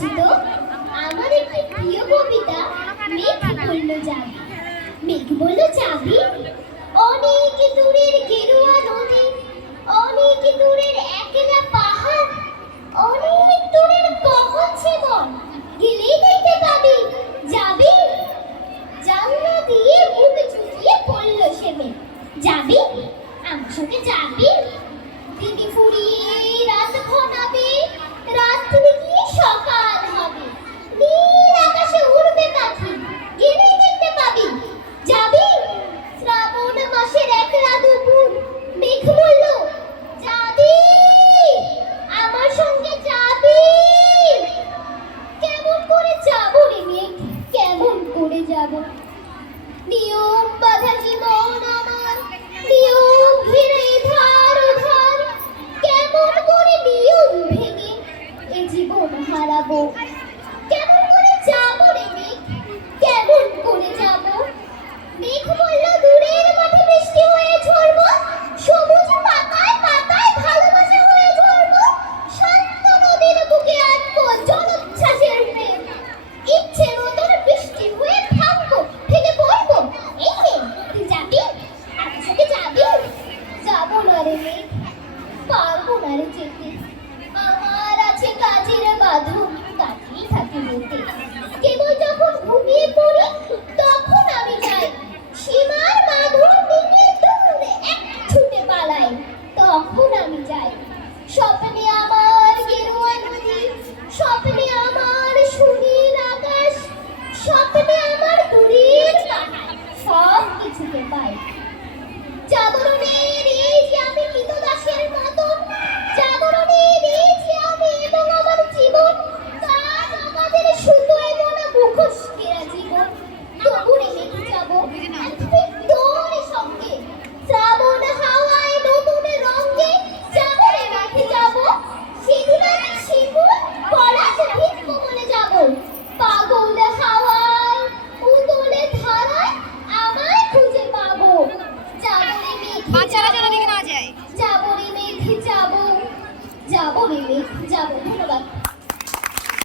পরিচিত আমার একটি প্রিয় কবিতা মেঘ বলল যাবি। মেঘ বলল যাবি অনেক দূরের গেরুয়া নদী, অনেক দূরের একলা পাহাড়, অনেক দূরের গহন জীবন, গেলেই দেখতে পাবি। যাবি? জানলা দিয়ে মুখ চুকিয়ে পড়ল সে মেঘ। যাবি? আমার সঙ্গে যাবি? দিদি ফুরিয়ে রাত ঘনাবে, রাত্রি গিয়ে সকাল হবে, নীল আকাশে উড়বে পাখি, গেলেই দেখতে পাবি। যাবি? শ্রাবণ মাসের একলা দুপুর, মেঘ বলল যাবি? আমার সঙ্গে যাবি? কেমন করে যাব রে মেঘ, কেমন করে যাব? নিয়ম বাঁধা জীবন আমার, নিয়ম ঘিরে ধার ধার, কেমন করে নিয়ম ভেঙে এ জীবন হারাবো? কেমন করে যাব রে মেঘ, কেমন করে যাব? মেঘ বলল দূরের মাঠে বৃষ্টি হয়ে ঝরবো, সবুজ পাতায় পাতায় ভালোবাসা হয়ে ঝরবো, শান্ত নদীর বুকে আটবো জলোচ্ছ্বাসের প্রেম, ইচ্ছে মতন বৃষ্টি হয়ে থাকবো, থেকে পড়বো। এই রে, তুই যাবি? আমার সাথে যাবি? যাবো না রে মেঘ, পারবো না রে যেতে, আমার আছে কাজের বাঁধন, কাটিয়ে থাকি বলতে। কেবল যখন ঘুমিয়ে পড়ি তখন আমি যাই, সীমার বাঁধন ভেঙে দৌড়ে এক ছুটে পালাই, তখন আমি যাই। স্বপ্নে আমার গেরুয়া নদী, স্বপ্নে আমার সুনীল আকাশ, স্বপ্নে আমার দূরের পাহাড়, সব কিছুকে পাই। জাগরণের এই যে আমি কৃতদাসের মতো, জাগরণের এই যে আমি এবং আমার জীবন, কাজ আমাদের শুধু এমন মুখোশ ঘেরা জীবন, তবু রেখে যাবো একদিন তোর সঙ্গে, শ্রাবণ হাওয়ায় নতুন রঙে যাবো রে মাঠে যাবো, সেদিন আমি শিমুল পলাশ ভিন্ন বলে যাবো, পাগল হাওয়ায় উতলে ধারায় আমায় খুঁজে পাবো। যাবো রে মেঘ, বাচ্চারা যেন দিকে না যায়। যাবো রে মেঘ, যাবো, যাবো রে মেঘ, যাবো। ধন্যবাদ।